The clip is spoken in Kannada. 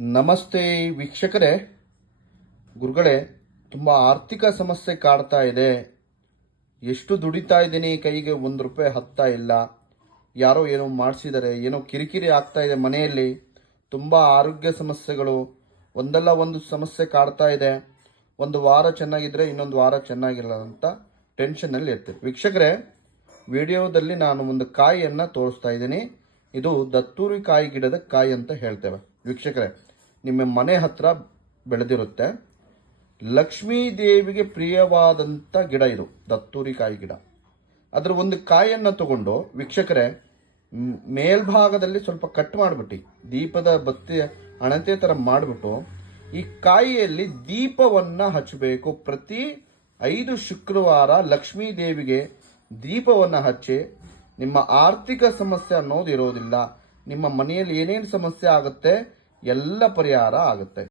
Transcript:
ನಮಸ್ತೆ ವೀಕ್ಷಕರೇ. ಗುರುಗಳೇ, ತುಂಬ ಆರ್ಥಿಕ ಸಮಸ್ಯೆ ಕಾಡ್ತಾ ಇದೆ. ಎಷ್ಟು ದುಡಿತಾ ಇದ್ದೀನಿ, ಕೈಗೆ ಒಂದು ರೂಪಾಯಿ ಹತ್ತಾ ಇಲ್ಲ. ಯಾರೋ ಏನೋ ಮಾಡಿಸಿದ್ದಾರೆ, ಏನೋ ಕಿರಿಕಿರಿ ಆಗ್ತಾ ಇದೆ ಮನೆಯಲ್ಲಿ. ತುಂಬ ಆರೋಗ್ಯ ಸಮಸ್ಯೆಗಳು. ಒಂದಲ್ಲ ಒಂದು ಸಮಸ್ಯೆ ಕಾಡ್ತಾ ಇದೆ. ಒಂದು ವಾರ ಚೆನ್ನಾಗಿದ್ರೆ ಇನ್ನೊಂದು ವಾರ ಚೆನ್ನಾಗಿಲ್ಲ ಅಂತ ಟೆನ್ಷನಲ್ಲಿ ಇರ್ತೀವಿ. ವೀಕ್ಷಕರೇ, ವಿಡಿಯೋದಲ್ಲಿ ನಾನು ಒಂದು ಕಾಯಿಯನ್ನು ತೋರಿಸ್ತಾ ಇದ್ದೀನಿ. ಇದು ದತ್ತೂರಿ ಕಾಯಿ ಗಿಡದ ಕಾಯಿ ಅಂತ ಹೇಳ್ತೇವೆ. ವೀಕ್ಷಕರೇ ನಿಮ್ಮ ಮನೆ ಹತ್ರ ಬೆಳೆದಿರುತ್ತೆ. ಲಕ್ಷ್ಮೀ ದೇವಿಗೆ ಪ್ರಿಯವಾದಂಥ ಗಿಡ ಇದು, ದತ್ತೂರಿ ಕಾಯಿ ಗಿಡ. ಅದರ ಒಂದು ಕಾಯನ್ನು ತಗೊಂಡು ವೀಕ್ಷಕರೇ ಮೇಲ್ಭಾಗದಲ್ಲಿ ಸ್ವಲ್ಪ ಕಟ್ ಮಾಡಿಬಿಟ್ಟು. ದೀಪದ ಬತ್ತಿ ಅಣತೆ ಥರ ಮಾಡಿಬಿಟ್ಟು ಈ ಕಾಯಿಯಲ್ಲಿ ದೀಪವನ್ನು ಹಚ್ಚಬೇಕು. ಪ್ರತಿ ಐದು ಶುಕ್ರವಾರ ಲಕ್ಷ್ಮೀ ದೇವಿಗೆ ದೀಪವನ್ನು ಹಚ್ಚಿ ನಿಮ್ಮ ಆರ್ಥಿಕ ಸಮಸ್ಯೆ ಅನ್ನೋದು ಇರೋದಿಲ್ಲ. ನಿಮ್ಮ ಮನೆಯಲ್ಲಿ ಏನೇನು ಸಮಸ್ಯೆ ಆಗುತ್ತೆ ಎಲ್ಲ ಪರಿಹಾರ ಆಗುತ್ತೆ